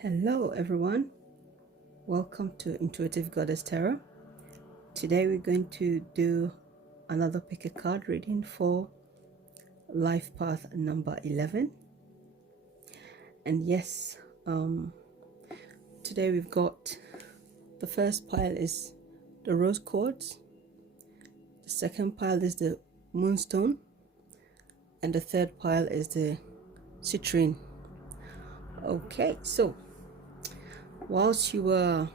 Hello everyone, welcome to Intuitive Goddess Tarot. Today we're going to do another pick a card reading for life path number 11. And yes, today we've got the first pile is the rose quartz, the second pile is the moonstone, and the third pile is the citrine. Okay, so whilst you were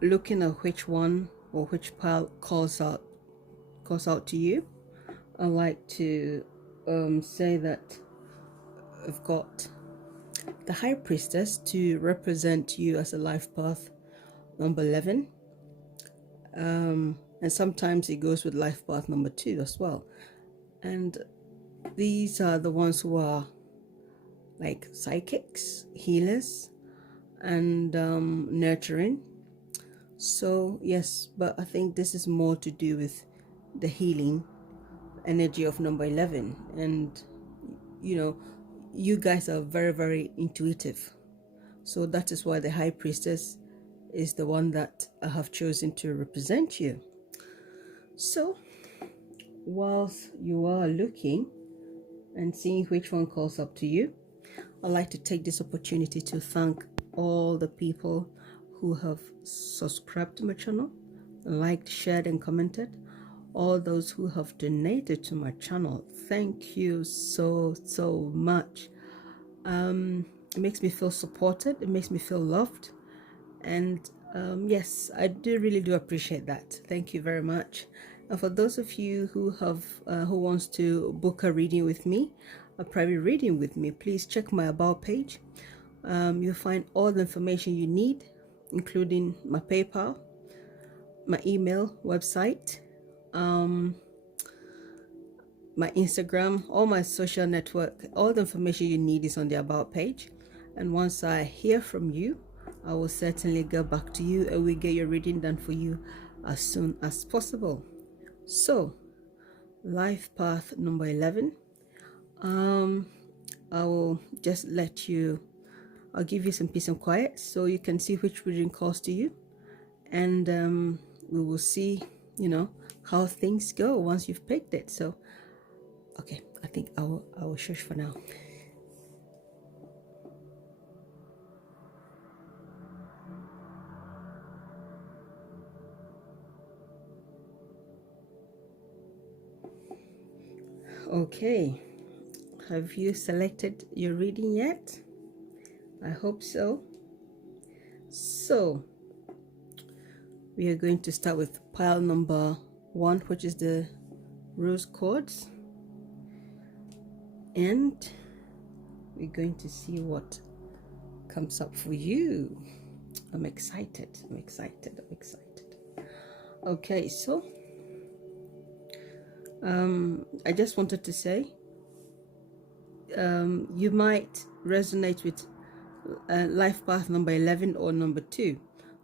looking at which one or which pile calls out to you, I like to say that I've got the High Priestess to represent you as a life path number 11, and sometimes it goes with life path number 2 as well. And these are the ones who are like psychics, healers, and nurturing. So yes, but I think this is more to do with the healing energy of number 11. And you know, you guys are very, very intuitive, so that is why the High Priestess is the one that I have chosen to represent you. So whilst you are looking and seeing which one calls up to you, I'd like to take this opportunity to thank all the people who have subscribed to my channel, liked, shared, and commented. All those who have donated to my channel, thank you so much. It makes me feel supported, it makes me feel loved, and yes, I really do appreciate that. Thank you very much. And for those of you who have who wants to book a reading with me, a private reading with me, please check my about page. You'll find all the information you need, including my PayPal, my email, website, my Instagram, all my social network. All the information you need is on the about page. And once I hear from you, I will certainly get back to you and we get your reading done for you as soon as possible. So life path number 11, I will just I'll give you some peace and quiet so you can see which reading calls to you, and we will see, you know, how things go once you've picked it. So okay, I think I will shush for now. Okay, have you selected your reading yet? I hope so. So we are going to start with pile number 1, which is the rose quartz, and we're going to see what comes up for you. I'm excited. Okay, so I just wanted to say you might resonate with life path number 11 or number 2,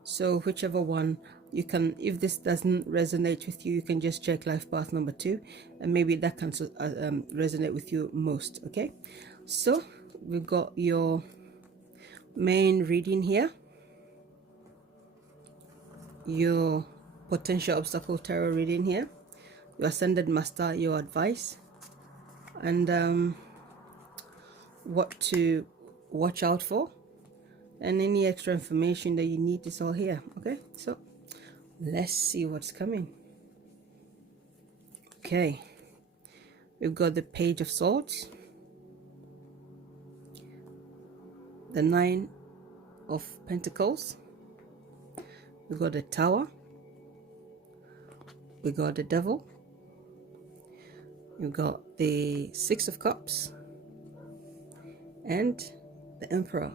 so whichever one you can. If this doesn't resonate with you, you can just check life path number 2 and maybe that can resonate with you most. Okay, so we've got your main reading here, your potential obstacle tarot reading here, your ascended master, your advice, and what to watch out for, and any extra information that you need is all here. Okay, so let's see what's coming. Okay, we've got the Page of Swords, the 9 of Pentacles, we got the Tower, we got the Devil, we got the 6 of Cups, and the Emperor.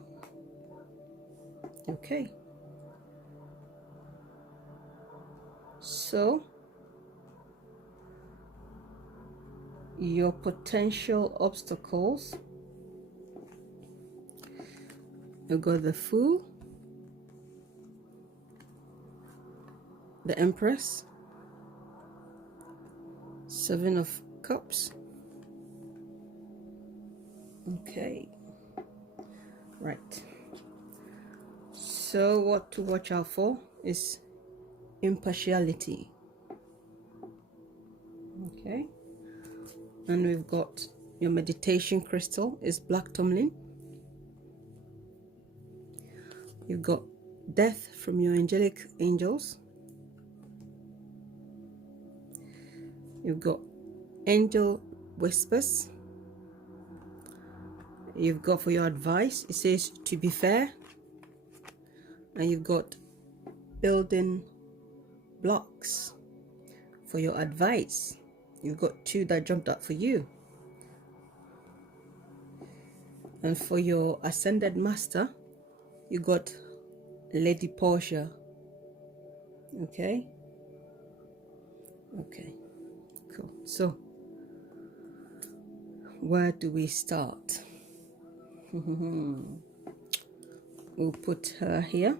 Okay, so your potential obstacles, you got the Fool, the Empress, 7 of Cups. Okay, right, So what to watch out for is impartiality. Okay, and we've got your meditation crystal is black tourmaline. You've got death from your angelic angels. You've got angel whispers. You've got for your advice, it says to be fair. And you've got building blocks for your advice. You've got 2 that jumped up for you. And for your ascended master, you got Lady Portia. Okay, cool. So where do we start? We'll put her here,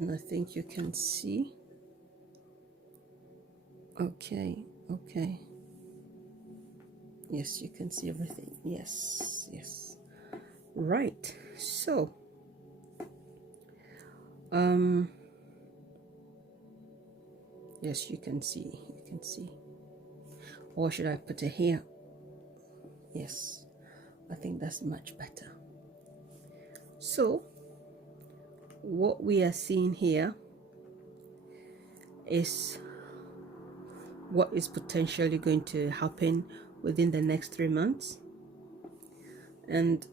and I think you can see. Okay, yes, you can see everything. Yes, right. So yes, you can see, or should I put it here? Yes, I think that's much better. So what we are seeing here is what is potentially going to happen within the next 3 months, and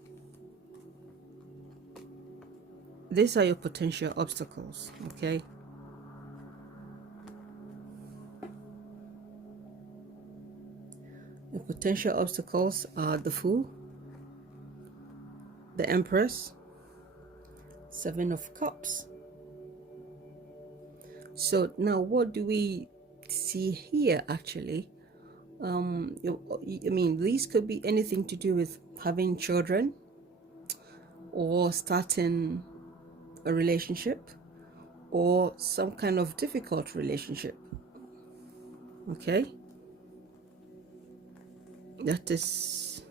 these are your potential obstacles. Okay, the potential obstacles are the Fool, the Empress, 7 of Cups. So now what do we see here actually? I mean, these could be anything to do with having children or starting a relationship or some kind of difficult relationship. Okay, that is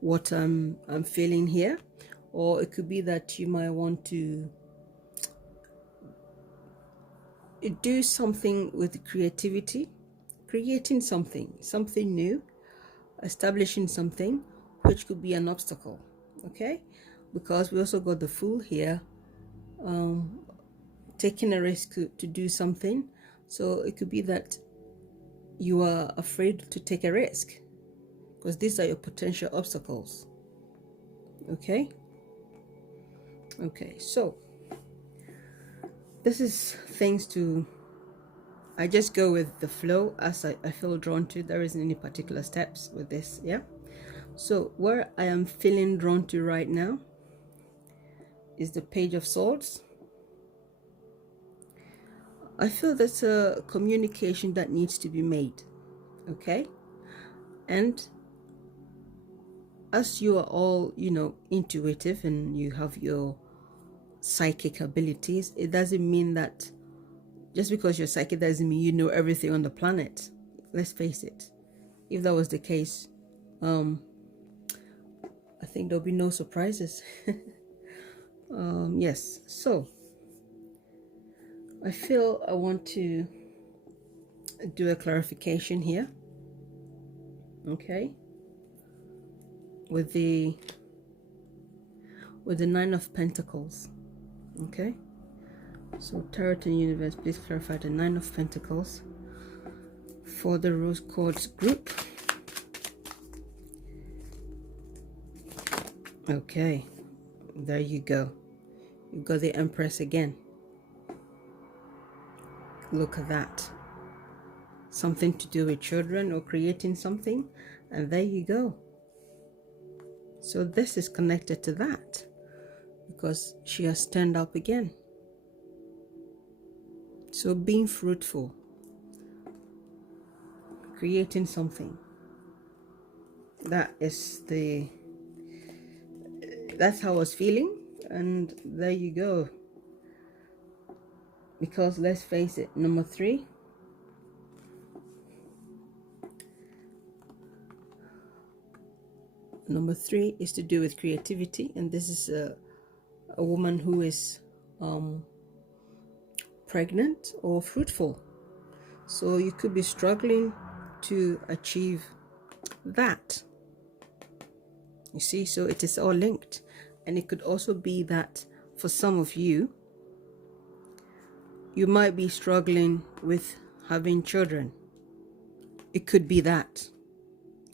what I'm feeling here. Or it could be that you might want to do something with creativity, creating something new, establishing something, which could be an obstacle. Okay, because we also got the Fool here, taking a risk to do something. So it could be that you are afraid to take a risk, because these are your potential obstacles. Okay, so this is things to, I just go with the flow as I feel drawn to. There isn't any particular steps with this. Yeah, so where I am feeling drawn to right now is the Page of Swords. I feel there's a communication that needs to be made. Okay, and as you are all, intuitive and you have your psychic abilities, it doesn't mean that just because you're psychic doesn't mean you know everything on the planet. Let's face it. If that was the case, I think there'll be no surprises. Yes, so I feel I want to do a clarification here. Okay, with the 9 of Pentacles. Okay, so Tarot and Universe, please clarify the 9 of Pentacles for the Rose Quartz group. Okay, there you go. You've got the Empress again. Look at that. Something to do with children or creating something, and there you go. So this is connected to that, because she has turned up again. So being fruitful, creating something, that's how I was feeling, and there you go. Because let's face it, number 3, Number 3 is to do with creativity, and this is a woman who is pregnant or fruitful. So you could be struggling to achieve that. You see, so it is all linked. And it could also be that for some of you, you might be struggling with having children. It could be that.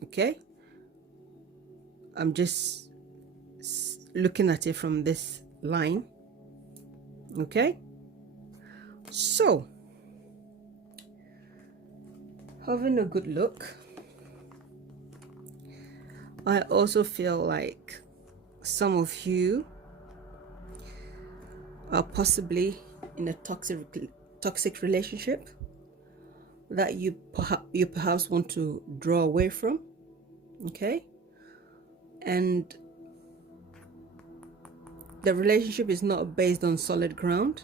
Okay? I'm just looking at it from this line. Okay? So, having a good look, I also feel like some of you are possibly in a toxic relationship that you perhaps want to draw away from. Okay? And the relationship is not based on solid ground.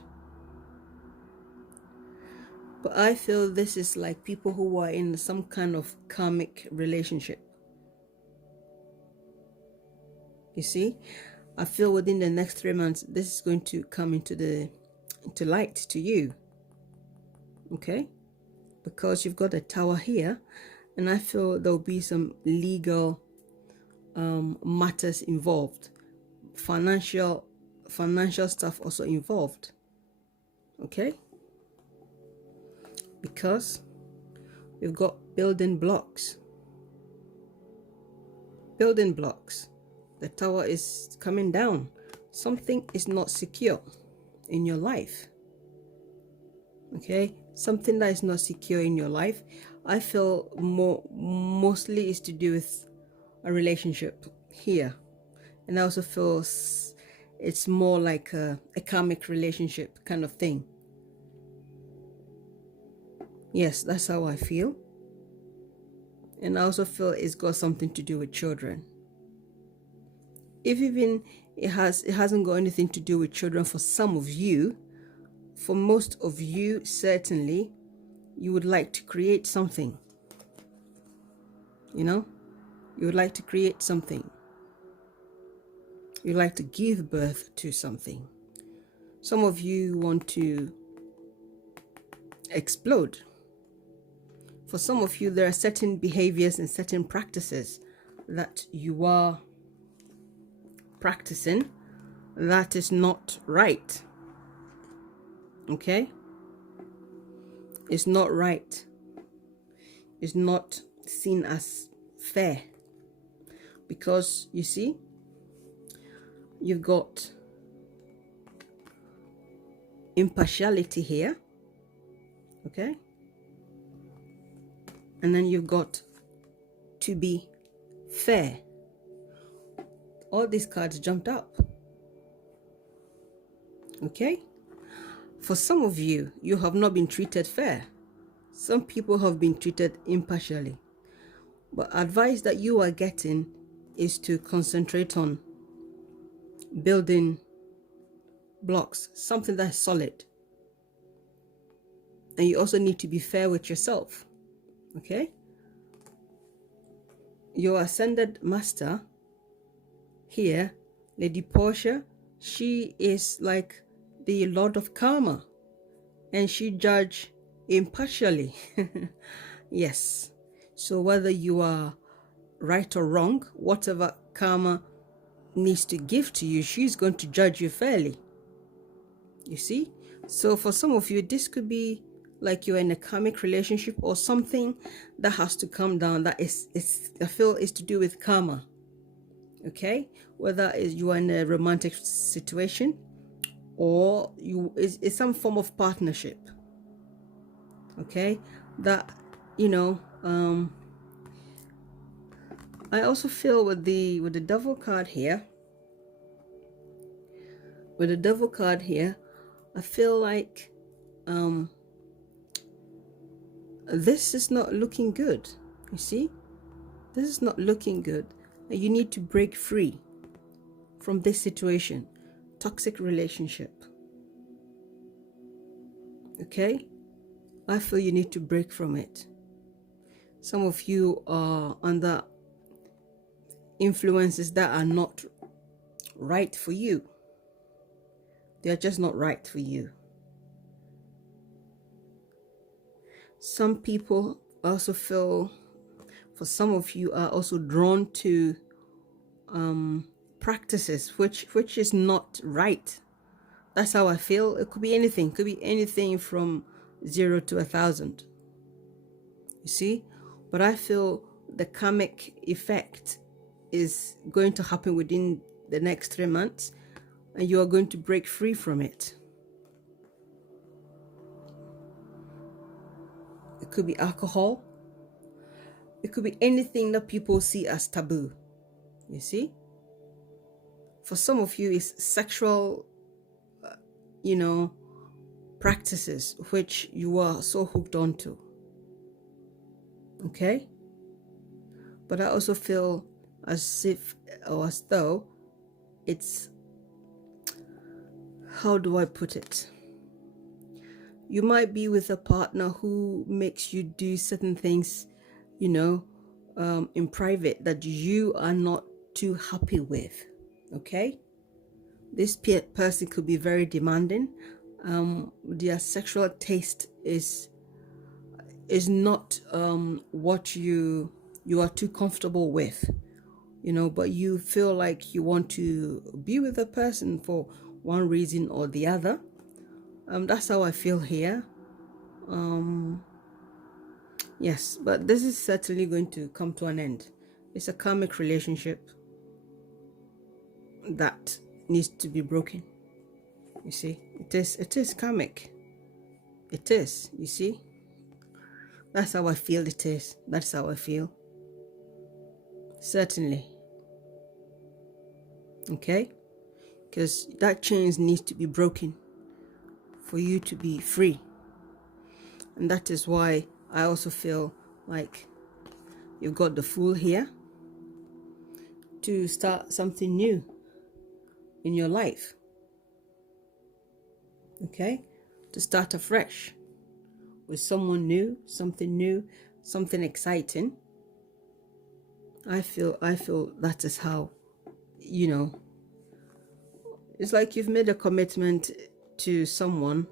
But I feel this is like people who are in some kind of karmic relationship. You see, I feel within the next 3 months, this is going to come into light to you. Okay? Because you've got a tower here, and I feel there'll be some legal matters involved, financial stuff also involved. Okay? Because we've got building blocks. The tower is coming down. Something is not secure in your life. Okay? Something that is not secure in your life, I feel mostly is to do with a relationship here. And I also feel it's more like a karmic relationship kind of thing. Yes, that's how I feel. And I also feel it's got something to do with children. If even it hasn't got anything to do with children for some of you, for most of you, certainly, you would like to create something. You know? You would like to create something. You like to give birth to something. Some of you want to explode. For some of you, there are certain behaviors and certain practices that you are practicing that is not right. Okay? It's not right. It's not seen as fair. Because, you see, you've got impartiality here. Okay? And then you've got to be fair. All these cards jumped up. Okay? For some of you, you have not been treated fair. Some people have been treated impartially. But advice that you are getting is to concentrate on building blocks, something that's solid. And you also need to be fair with yourself. Okay? Your ascended master here, Lady Portia, she is like the Lord of Karma, and she judges impartially. Yes. So whether you are right or wrong, whatever karma needs to give to you, she's going to judge you fairly. You see? So for some of you, this could be like you're in a karmic relationship or something that has to come down, that I feel is to do with karma. Okay? Whether you are in a romantic situation or it's some form of partnership. Okay? That, you know, I also feel with the devil card here, I feel like this is not looking good. You see? This is not looking good. You need to break free from this situation. Toxic relationship. Okay? I feel you need to break from it. Some of you are under influences that are not right for you. They're just not right for you. Some people also feel, for some of you, are also drawn to practices which is not right. That's how I feel. It could be anything. Could be anything from 0 to 1,000. You see? But I feel the karmic effect is going to happen within the next 3 months, and you are going to break free from it. It could be alcohol. It could be anything that people see as taboo. You see? For some of you, it's sexual, practices which you are so hooked onto. Okay? But I also feel as if, or as though, it's, how do I put it? You might be with a partner who makes you do certain things, in private that you are not too happy with. Okay? This person could be very demanding. Their sexual taste is not what you are too comfortable with, but you feel like you want to be with a person for one reason or the other. That's how I feel here. Yes, but this is certainly going to come to an end. It's a karmic relationship that needs to be broken. You see, it is karmic. It is, you see. That's how I feel it is. That's how I feel. Certainly. Okay? Because that chains needs to be broken for you to be free. And that is why I also feel like you've got the Fool here to start something new in your life. Okay? To start afresh with someone new, something exciting. I feel that is how, it's like you've made a commitment to someone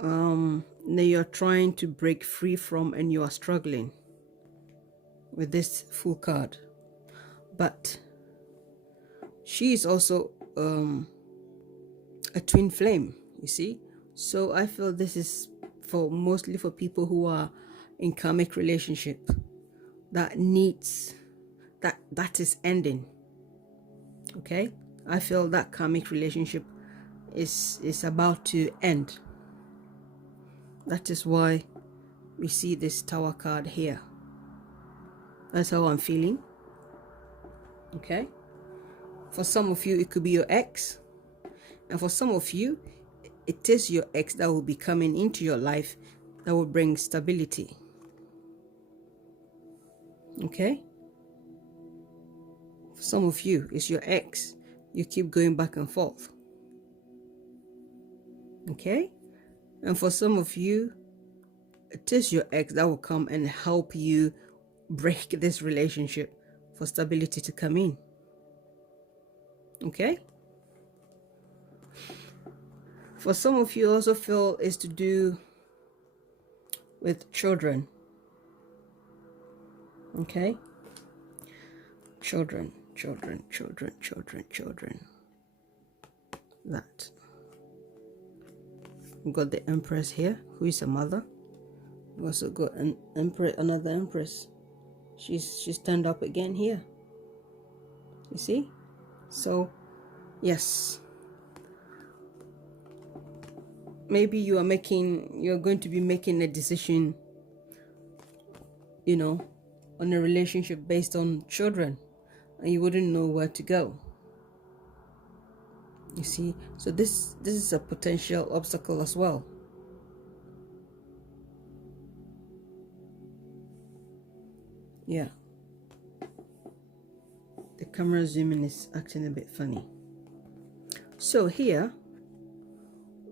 that you're trying to break free from, and you are struggling with this Fool card. But she is also a twin flame, you see. So I feel this is mostly for people who are in karmic relationship that is ending. Okay, I feel that karmic relationship is about to end. That is why we see this Tower card here. That's how I'm feeling. Okay, for some of you it could be your ex, and for some of you it is your ex that will be coming into your life, that will bring stability. Okay, for some of you it's your ex. You keep going back and forth. Okay, and for some of you it is your ex that will come and help you break this relationship for stability to come in. Okay, for some of you also feel is to do with children. Okay, children. That. We've got the Empress here, who is a mother. We've also got an Empress, another Empress. She's turned up again here. You see? So, yes. Maybe you're going to be making a decision, on a relationship based on children, and you wouldn't know where to go. You see? So this is a potential obstacle as well. Yeah. The camera zooming is acting a bit funny. So here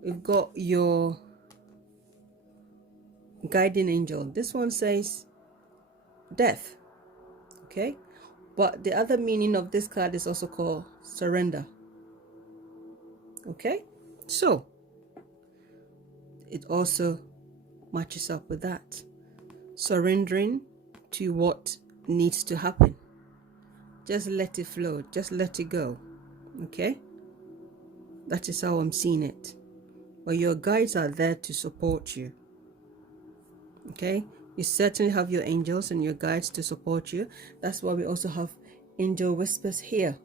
we've got your guardian angel. This one says death. Okay, But the other meaning of this card is also called surrender. Okay, so it also matches up with that. Surrendering to what needs to happen. Just let it flow. Just let it go. Okay, that is how I'm seeing it. But your guides are there to support you. Okay, you certainly have your angels and your guides to support you. That's why we also have angel whispers here.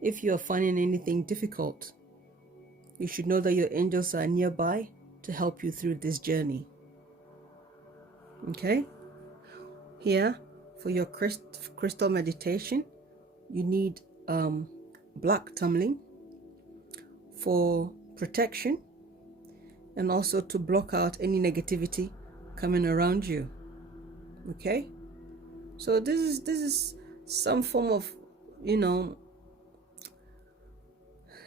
If you are finding anything difficult, you should know that your angels are nearby to help you through this journey. Okay, here for your crystal meditation, you need black tourmaline for protection and also to block out any negativity coming around you. Okay, so this is some form of, you know,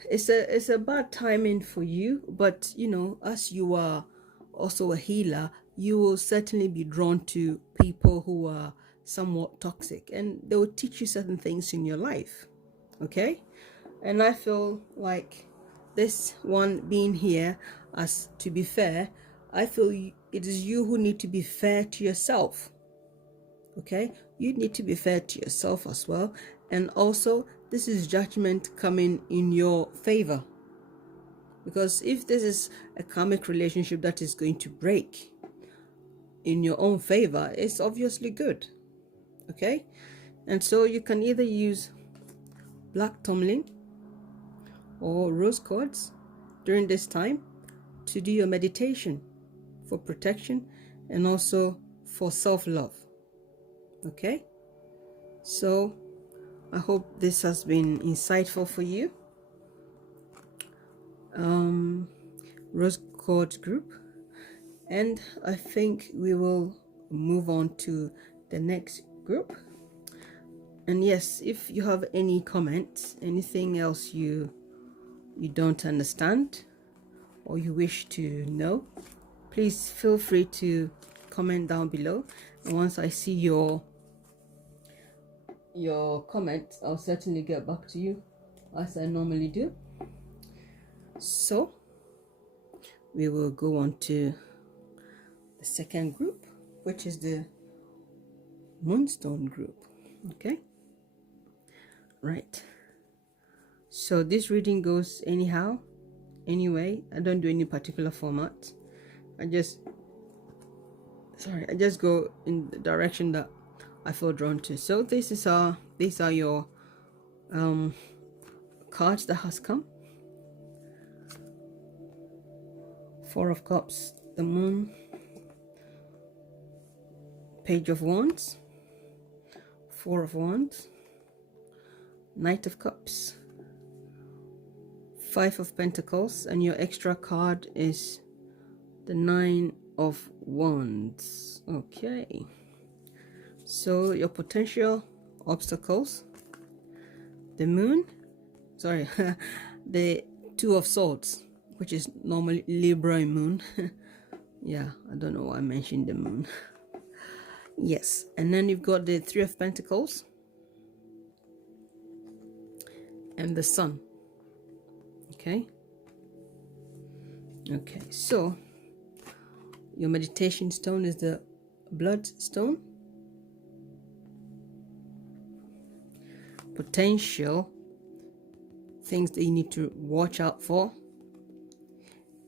it's a bad timing for you, but you know, as you are also a healer, you will certainly be drawn to people who are somewhat toxic, and they will teach you certain things in your life. Okay, and I feel like this one being here, as to be fair, I feel it is you who need to be fair to yourself. Okay, you need to be fair to yourself as well. And also, this is judgment coming in your favor, because if this is a karmic relationship that is going to break in your own favor, it's obviously good. Okay, and so you can either use black tourmaline or rose quartz during this time to do your meditation for protection and also for self-love. Okay, so I hope this has been insightful for you. Rose quartz group, and I think we will move on to the next group. And yes, if you have any comments, anything else you don't understand or you wish to know, please feel free to comment down below, and once I see your comments, I'll certainly get back to you as I normally do. So we will go on to the second group, which is the Moonstone group. Okay, right, so this reading goes anyhow, anyway. I don't do any particular format. I just go in the direction that I feel drawn to. So these are your cards that has come. Four of Cups, the Moon, Page of Wands, Four of Wands, Knight of Cups, Five of Pentacles, and your extra card is the Nine of Wands. Okay, so your potential obstacles, the Moon, sorry, the Two of Swords, which is normally Libra and Moon. Yeah, I don't know why I mentioned the Moon. Yes, and then you've got the Three of Pentacles and the Sun. Okay, so your meditation stone is the Bloodstone. Potential things that you need to watch out for: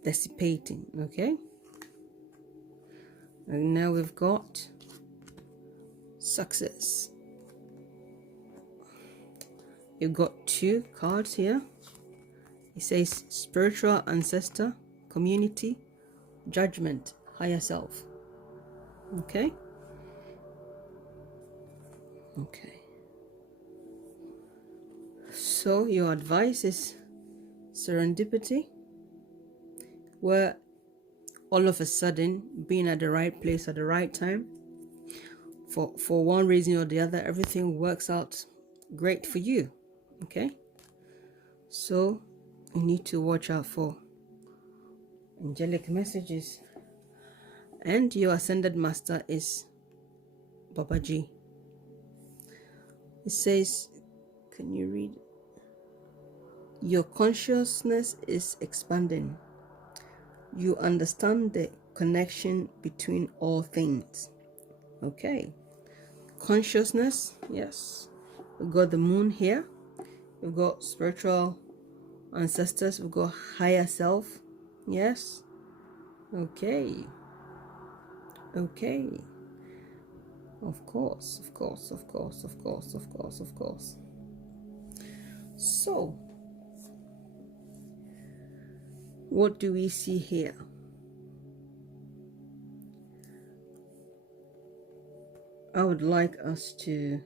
dissipating. Okay, and now we've got Success. You've got two cards here. It says Spiritual Ancestor, Community, Judgment, Higher Self. Okay, so your advice is serendipity, where all of a sudden, being at the right place at the right time, for one reason or the other, everything works out great for you. Okay, so you need to watch out for angelic messages, and your ascended master is Babaji. It says, can you read? Your consciousness is expanding. You understand the connection between all things. Okay. Consciousness, yes. We've got the moon here. We've got spiritual ancestors. We've got higher self. Yes. Okay. Okay. Of course, of course, of course, of course, of course, of course. So, what do we see here? I would like us to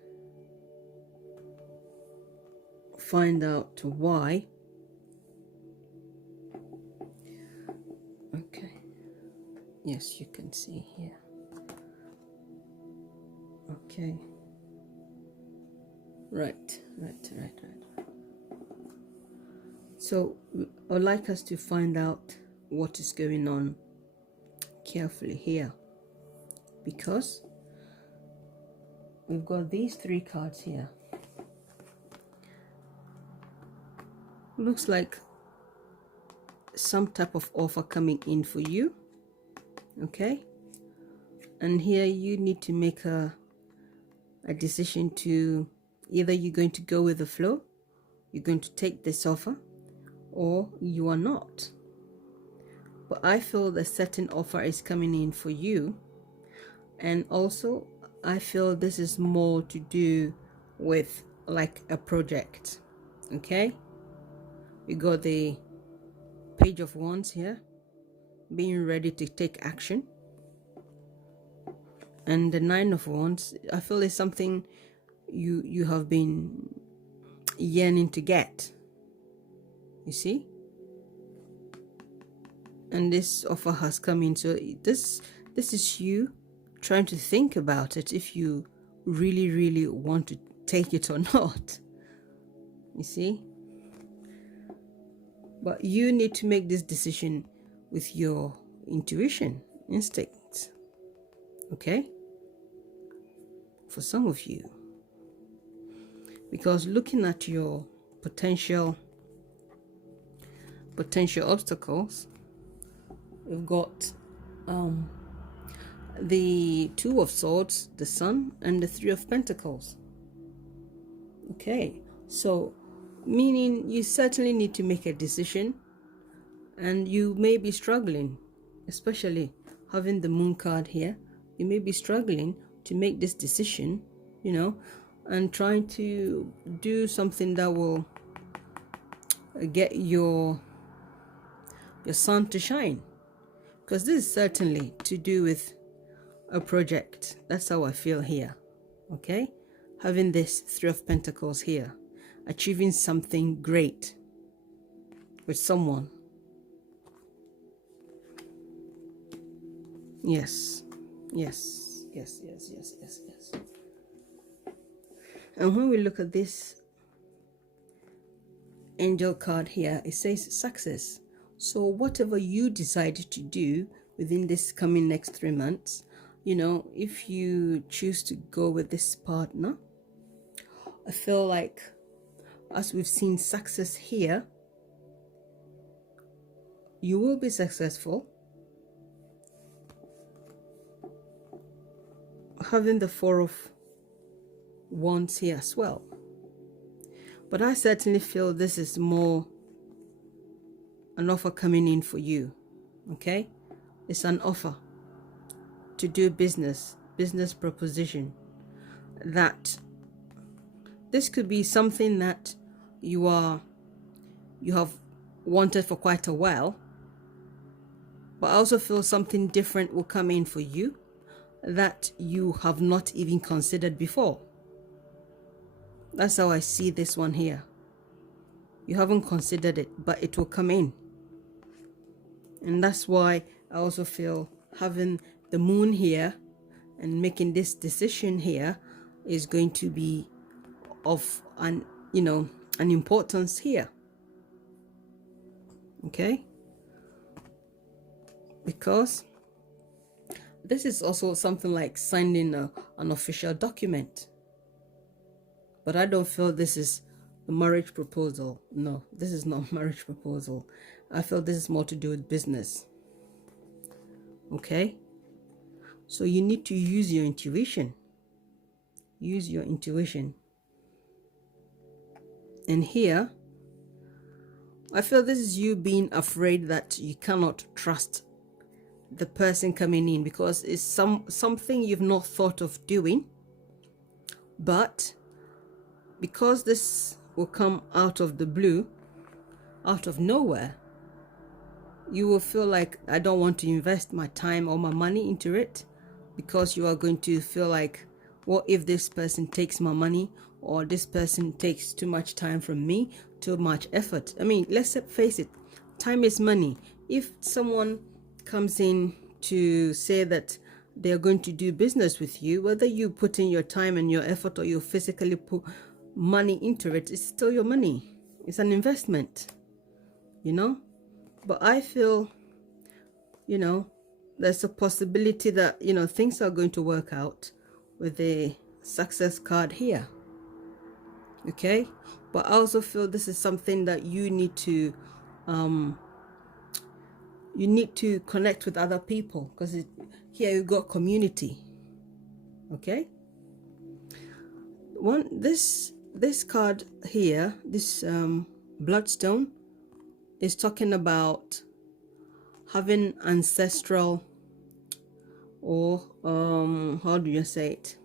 find out why. Okay. Yes, you can see here. Okay. Right. So I'd like us to find out what is going on carefully here, because we've got these 3 cards here. Looks like some type of offer coming in for you. Okay. And here you need to make a decision to either you're going to go with the flow, you're going to take this offer, or you are not. But I feel the certain offer is coming in for you, and also I feel this is more to do with like a project. Okay, we got the Page of Wands here, being ready to take action, and the 9 of Wands, I feel is something you have been yearning to get, you see, and this offer has come in. So this is you trying to think about it, if you really want to take it or not, you see. But you need to make this decision with your intuition, instincts. Okay, for some of you, because looking at your potential obstacles, we've got the 2 of Swords, the Sun, and the 3 of Pentacles. Okay, so meaning you certainly need to make a decision, and you may be struggling, especially having the Moon card here. You may be struggling to make this decision, you know, and trying to do something that will get your sun to shine, because this is certainly to do with a project. That's how I feel here. Okay, having this 3 of Pentacles here, achieving something great with someone. Yes. And when we look at this angel card here, it says success. So whatever you decide to do within this coming next 3 months, you know, if you choose to go with this partner, I feel like, as we've seen success here, you will be successful. Having the 4 of Wands here as well. But I certainly feel this is more an offer coming in for you. Okay, it's an offer to do business proposition, that this could be something that you have wanted for quite a while, but I also feel something different will come in for you that you have not even considered before. That's how I see this one here. You haven't considered it, but it will come in. And that's why I also feel having the Moon here and making this decision here is going to be of an importance here. Okay, because this is also something like signing an official document. but I don't feel this is a marriage proposal. No, this is not a marriage proposal. I feel this is more to do with business. Okay, so you need to use your intuition. Use your intuition. And here, I feel this is you being afraid that you cannot trust the person coming in, because it's something you've not thought of doing, but because this will come out of the blue, out of nowhere, you will feel like, I don't want to invest my time or my money into it, because you are going to feel like, what if this person takes my money, or this person takes too much time from me, too much effort. I mean, let's face it, time is money. If someone comes in to say that they're going to do business with you, whether you put in your time and your effort or you physically put money into it, it's still your money. It's an investment, you know. But I feel, you know, there's a possibility that, you know, things are going to work out with the success card here. Okay, but I also feel this is something that you need to connect with other people, because here you got community. Okay, this card here, this bloodstone, is talking about having ancestral, or how do you say it,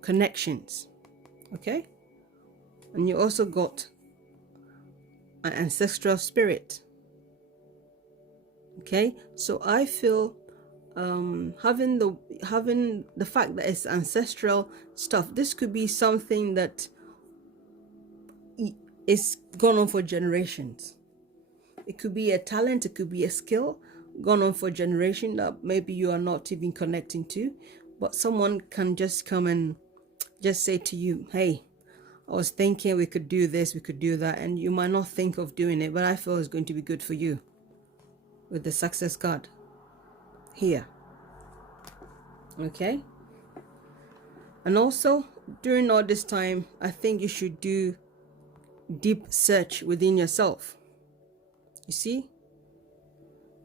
connections. Okay, and you also got an ancestral spirit. Okay, so I feel having the fact that it's ancestral stuff, this could be something that is gone on for generations. It could be a talent, it could be a skill gone on for generation that maybe you are not even connecting to, but someone can just come and just say to you, hey, I was thinking we could do this, we could do that, and you might not think of doing it, but I feel it's going to be good for you with the success card here. Okay, and also during all this time, I think you should do deep search within yourself. You see,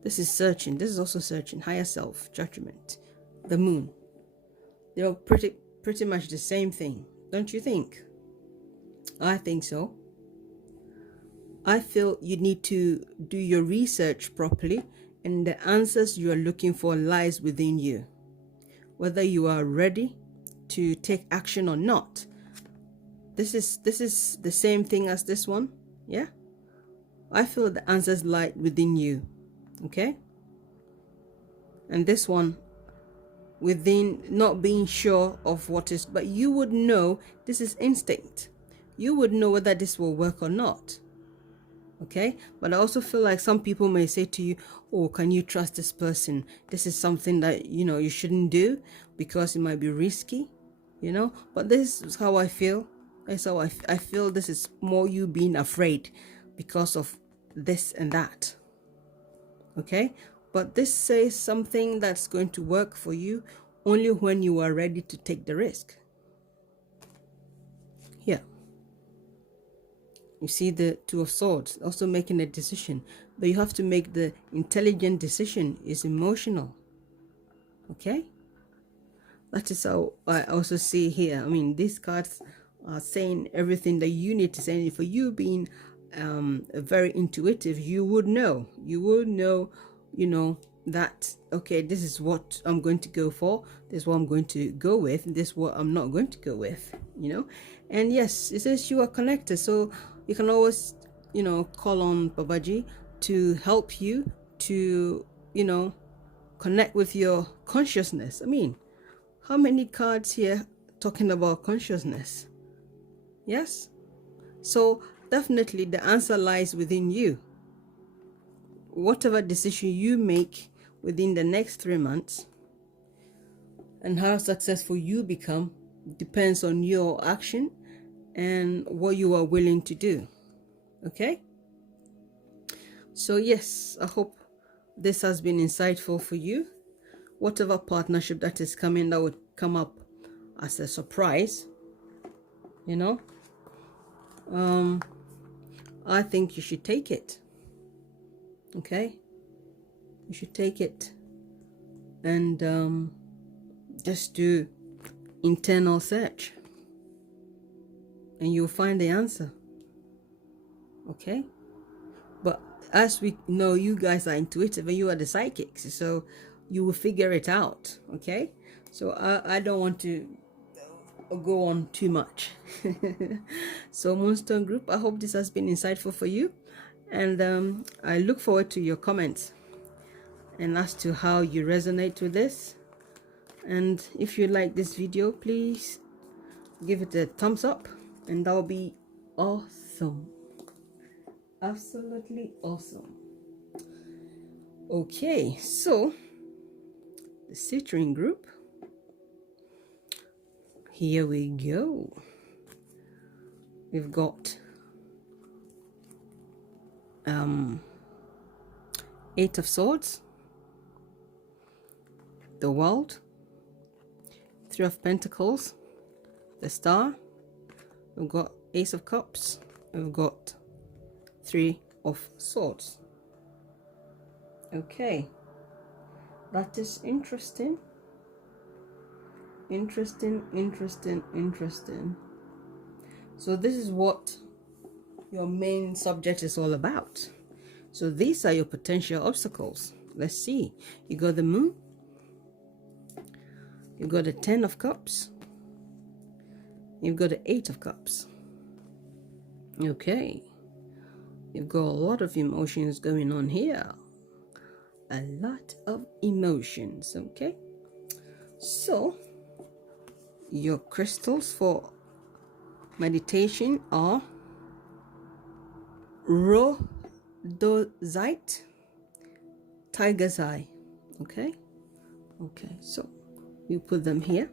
this is searching, this is also searching, higher self, judgment, the moon. They're pretty much the same thing, don't you think? I think so. I feel you need to do your research properly, and the answers you are looking for lies within you, whether you are ready to take action or not. This is the same thing as this one. Yeah, I feel the answers lie within you. Okay, and this one, within not being sure of what is, but you would know, this is instinct. You would know whether this will work or not. Okay, but I also feel like some people may say to you, oh, can you trust this person? This is something that, you know, you shouldn't do because it might be risky, you know. But this is how I feel. That's how I feel this is more you being afraid because of this and that. Okay, but this says something that's going to work for you only when you are ready to take the risk. Here, you see the Two of Swords, also making a decision, but you have to make the intelligent decision. Is emotional. Okay, that is how I also see here. I mean, these cards are saying everything that you need to say. For you being very intuitive, you would know, you know, that, okay, this is what I'm going to go for, this is what I'm going to go with, this is what I'm not going to go with, you know. And yes, it says you are connected, so you can always, you know, call on Babaji to help you to, you know, connect with your consciousness. I mean, how many cards here talking about consciousness? Yes, so definitely the answer lies within you. Whatever decision you make within the next 3 months and how successful you become depends on your action and what you are willing to do. Okay, so yes, I hope this has been insightful for you. Whatever partnership that is coming, that would come up as a surprise, you know. I think you should take it. Okay, you should take it and just do internal search, and you'll find the answer. Okay, but as we know, you guys are intuitive and you are the psychics, so you will figure it out. Okay, so I don't want to go on too much. So Moonstone group, I hope this has been insightful for you, and I look forward to your comments and as to how you resonate with this. And if you like this video, please give it a thumbs up, and that will be awesome. Absolutely awesome. Okay, so the Citrine group, here we go. We've got Eight of Swords, the World, Three of Pentacles, the Star. We've got Ace of Cups. We've got Three of Swords. Okay, that is interesting. Interesting. So this is what your main subject is all about. So these are your potential obstacles. Let's see. You got the Moon. You got the Ten of Cups. You've got the Eight of Cups. Okay. You've got a lot of emotions going on here. A lot of emotions. Okay. So your crystals for meditation are rhodosite, tiger's eye. Okay, so you put them here.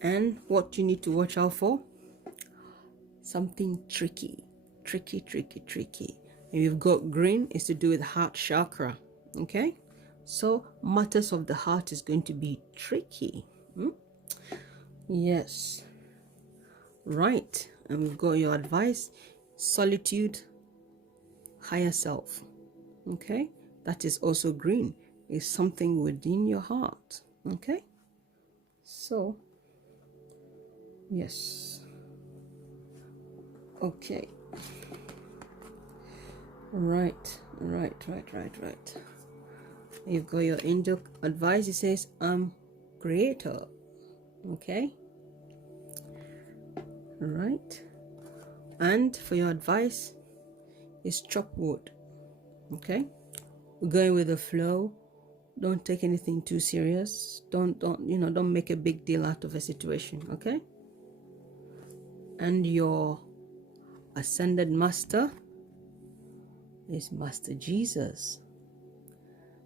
And what you need to watch out for, something tricky. And you've got green, is to do with heart chakra. Okay, so matters of the heart is going to be tricky. Yes, right. And we've got your advice, solitude, higher self. Okay, that is also green, is something within your heart. Okay, so yes. Okay, right. You've got your angel advice. It says I'm creator. Okay, right. And for your advice is chop wood. Okay, we're going with the flow. Don't take anything too serious. Don't make a big deal out of a situation. Okay. And your ascended master is Master Jesus.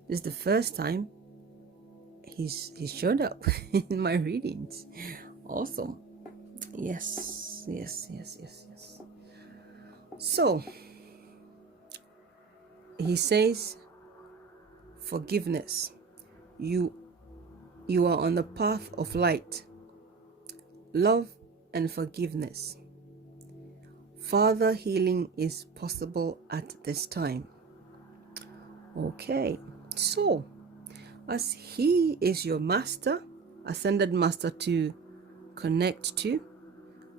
This is the first time he's showed up in my readings. Awesome. Yes. So he says forgiveness. You are on the path of light, love and forgiveness. Father healing is possible at this time. Okay, so as he is your master, ascended master to connect to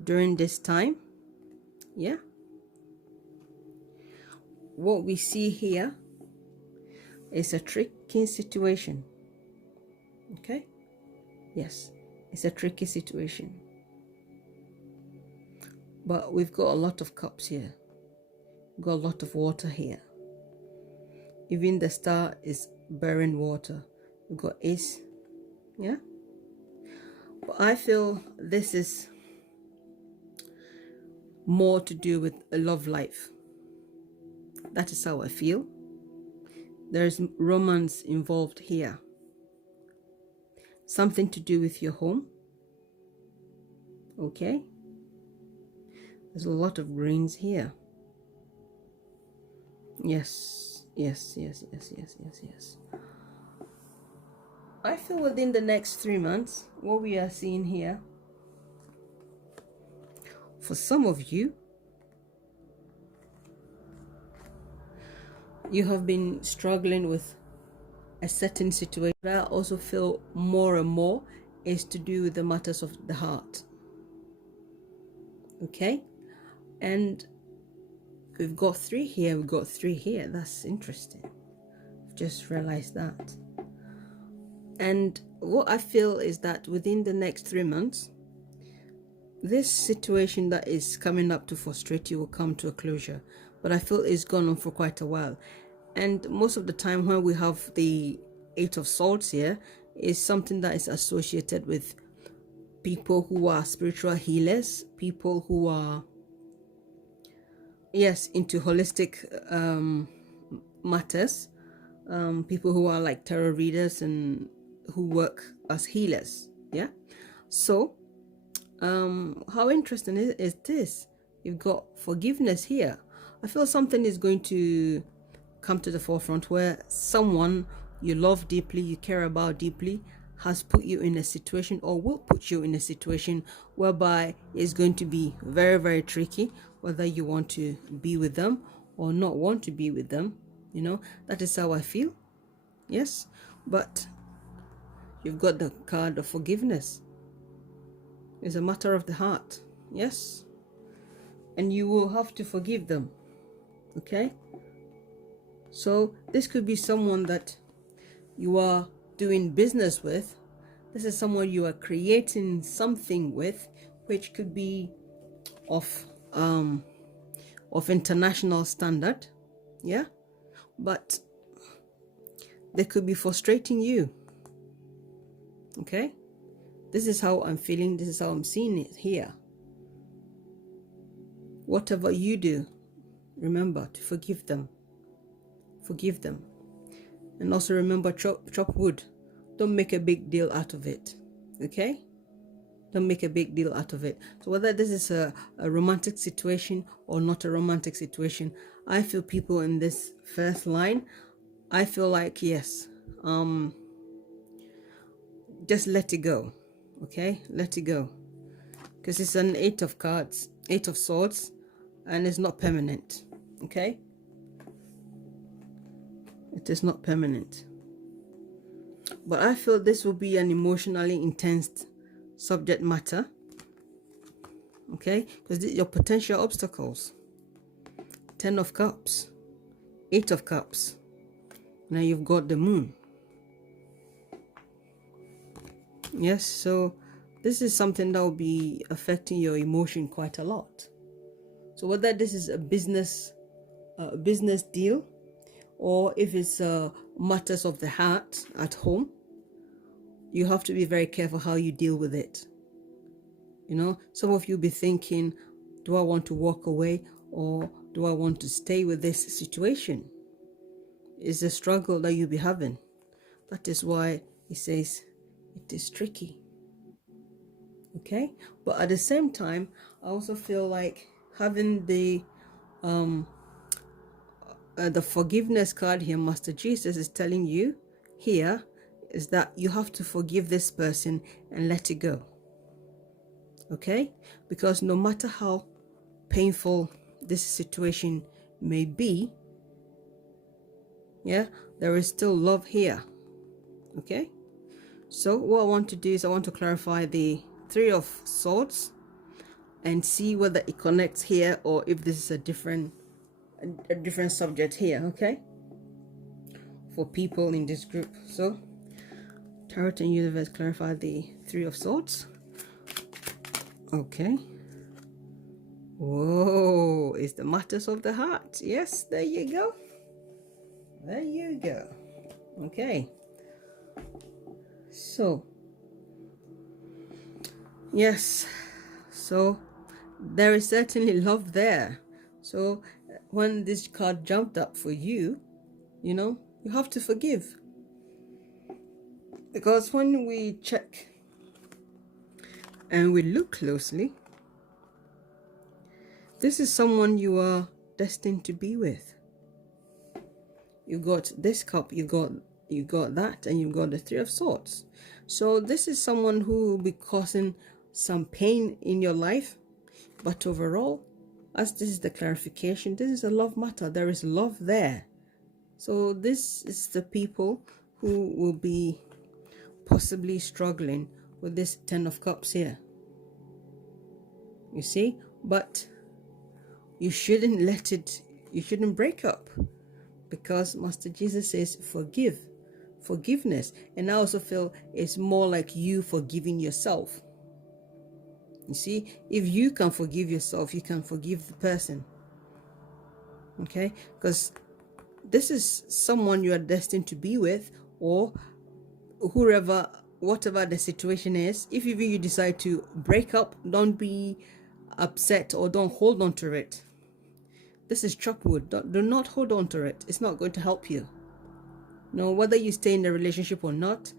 during this time, yeah, what we see here is a tricky situation. Okay, yes, it's a tricky situation, but we've got a lot of cups here. We've got a lot of water here. Even the star is bearing water. We've got ace, yeah, but I feel this is more to do with a love life. That is how I feel. There's romance involved here. Something to do with your home. Okay. There's a lot of greens here. Yes. I feel within the next 3 months, what we are seeing here for some of you, you have been struggling with a certain situation. I also feel more and more is to do with the matters of the heart. Okay, and we've got 3 here, we've got 3 here. That's interesting. I've just realized that. And what I feel is that within the next 3 months, this situation that is coming up to frustrate you will come to a closure. But I feel it's gone on for quite a while. And most of the time when we have the 8 of Swords here, is something that is associated with people who are spiritual healers, people who are, yes, into holistic matters, people who are like tarot readers and who work as healers. Yeah. So how interesting is this? You've got forgiveness here. I feel something is going to come to the forefront where someone you love deeply, you care about deeply, has put you in a situation or will put you in a situation whereby it's going to be very, very tricky whether you want to be with them or not want to be with them. You know, that is how I feel. Yes, but you've got the card of forgiveness. It's a matter of the heart. Yes, and you will have to forgive them. Okay, so this could be someone that you are doing business with. This is someone you are creating something with, which could be of international standard. Yeah, but they could be frustrating you. Okay, this is how I'm feeling. This is how I'm seeing it here. Whatever you do, remember to forgive them. Forgive them. And also remember, chop wood. Don't make a big deal out of it. Okay? Don't make a big deal out of it. So whether this is a romantic situation or not a romantic situation, I feel people in this first line, I feel like, yes, just let it go. Okay? Let it go. Because it's an 8 of cards, 8 of swords, and it's not permanent. Okay? It is not permanent. But I feel this will be an emotionally intense subject matter. Okay? Because your potential obstacles. 10 of cups. 8 of cups. Now you've got the moon. Yes, so this is something that will be affecting your emotion quite a lot. So whether this is a business deal, or if it's matters of the heart at home, you have to be very careful how you deal with it. You know, some of you be thinking, do I want to walk away or do I want to stay with this situation? It's a struggle that you'll be having. That is why it says it is tricky. Okay, but at the same time, I also feel like having the forgiveness card here, Master Jesus is telling you here is that you have to forgive this person and let it go. Okay, because no matter how painful this situation may be, yeah, there is still love here. Okay, so what I want to do is I want to clarify the 3 of Swords and see whether it connects here or if this is a different subject here. Okay, for people in this group. So Tarot and Universe, clarify the 3 of Swords. Okay. Whoa, it's the matters of the heart. Yes, there you go. There you go. Okay. So, yes. So, there is certainly love there. So, when this card jumped up for you, you know, you have to forgive. Because when we check and we look closely, this is someone you are destined to be with. You got this cup, you got that, and you've got the 3 of Swords. So this is someone who will be causing some pain in your life. But overall, as this is the clarification, this is a love matter. There is love there. So this is the people who will be possibly struggling with this 10 of Cups here. You see? But you shouldn't you shouldn't break up, because Master Jesus says forgiveness. And I also feel it's more like you forgiving yourself. You see, if you can forgive yourself, you can forgive the person. Okay? Because this is someone you are destined to be with, or whoever, whatever the situation is. If even you decide to break up, don't be upset or don't hold on to it. This is chopwood. Do not hold on to it. It's not going to help you. No, whether you stay in the relationship or not,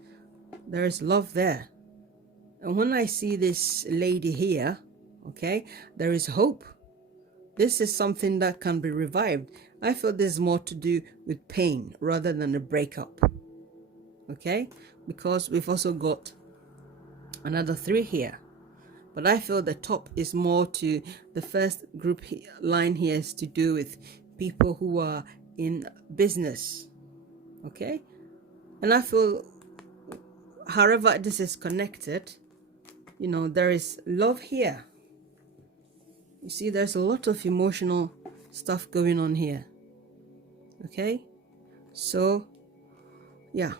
there is love there. And when I see this lady here, okay, there is hope. This is something that can be revived. I feel there's more to do with pain rather than a breakup. Okay, because we've also got another 3 here. But I feel the top is more to the first group line here is to do with people who are in business. Okay, and I feel however this is connected, you know, there is love here. You see, there's a lot of emotional stuff going on here. Okay, so yeah.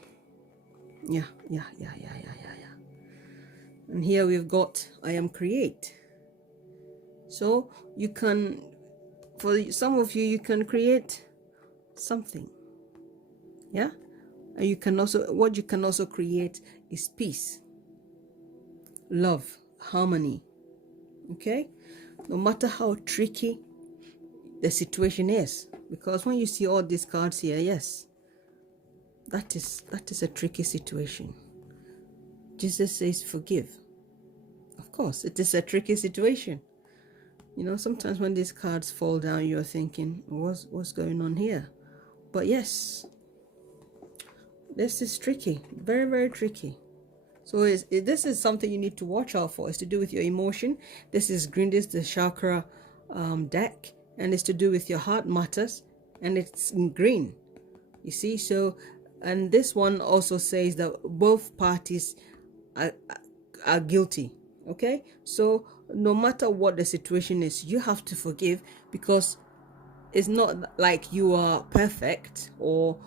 And here we've got I am create. So you can, for some of you, you can create something. Yeah, and you can also, what you can also create is peace, love, harmony. Okay, no matter how tricky the situation is, because when you see all these cards here, yes, that is a tricky situation. Jesus says forgive. Of course, it is a tricky situation. You know, sometimes when these cards fall down, you're thinking, what's going on here? But yes, this is tricky, very, very tricky. So this is something you need to watch out for. It's to do with your emotion. This is green, this is the chakra deck, and it's to do with your heart matters, and it's in green. You see, so, and this one also says that both parties are guilty. Okay, so no matter what the situation is, you have to forgive, because it's not like you are perfect, or,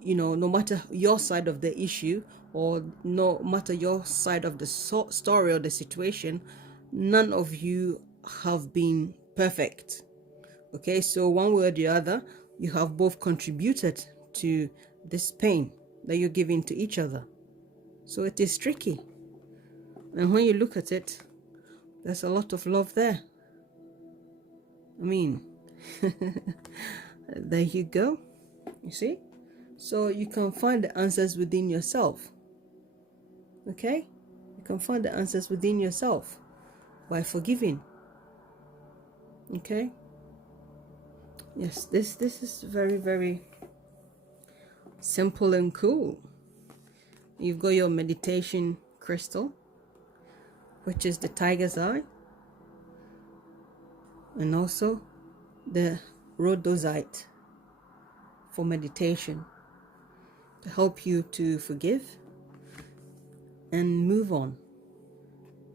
you know, no matter your side of the issue, or no matter your side of the story or the situation, none of you have been perfect. Okay, so one way or the other, you have both contributed to this pain that you're giving to each other. So it is tricky. And when you look at it, there's a lot of love there. I mean, there you go. You see? So you can find the answers within yourself. Okay? You can find the answers within yourself by forgiving. Okay? Yes, this is very, very simple and cool. You've got your meditation crystal, which is the tiger's eye, and also the rhodosite for meditation, to help you to forgive and move on.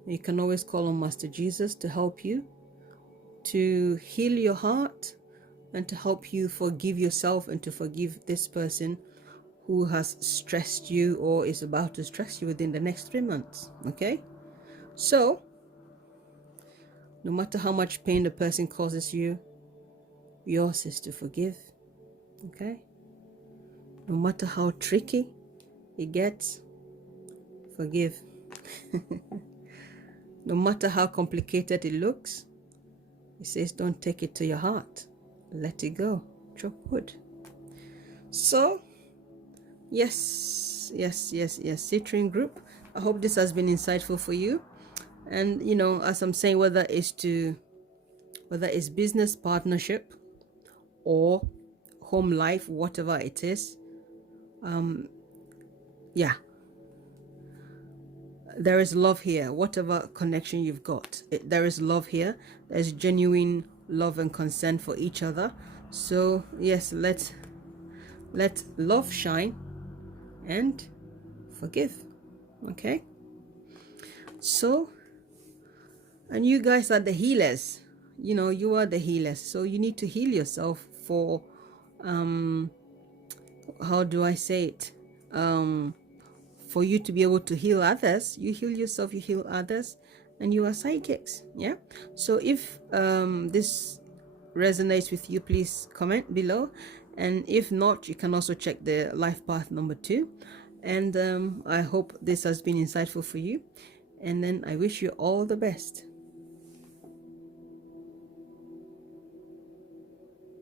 You can always call on Master Jesus to help you to heal your heart, and to help you forgive yourself, and to forgive this person who has stressed you or is about to stress you within the next 3 months. Okay? So, no matter how much pain the person causes you, yours is to forgive. Okay? No matter how tricky it gets, forgive. No matter how complicated it looks, he says don't take it to your heart. Let it go. Chop wood. So, yes, Citrine group, I hope this has been insightful for you. And, you know, as I'm saying, whether it's business partnership or home life, whatever it is, yeah, there is love here. Whatever connection you've got, there is love here. There's genuine love and consent for each other. So yes, let love shine and forgive. Okay, so, and you guys are the healers. You know, you are the healers, so you need to heal yourself for how do I say it, for you to be able to heal others. You heal yourself, you heal others, and you are psychics. Yeah, so if this resonates with you, please comment below, and if not, you can also check the life path number 2. And I hope this has been insightful for you, and then I wish you all the best.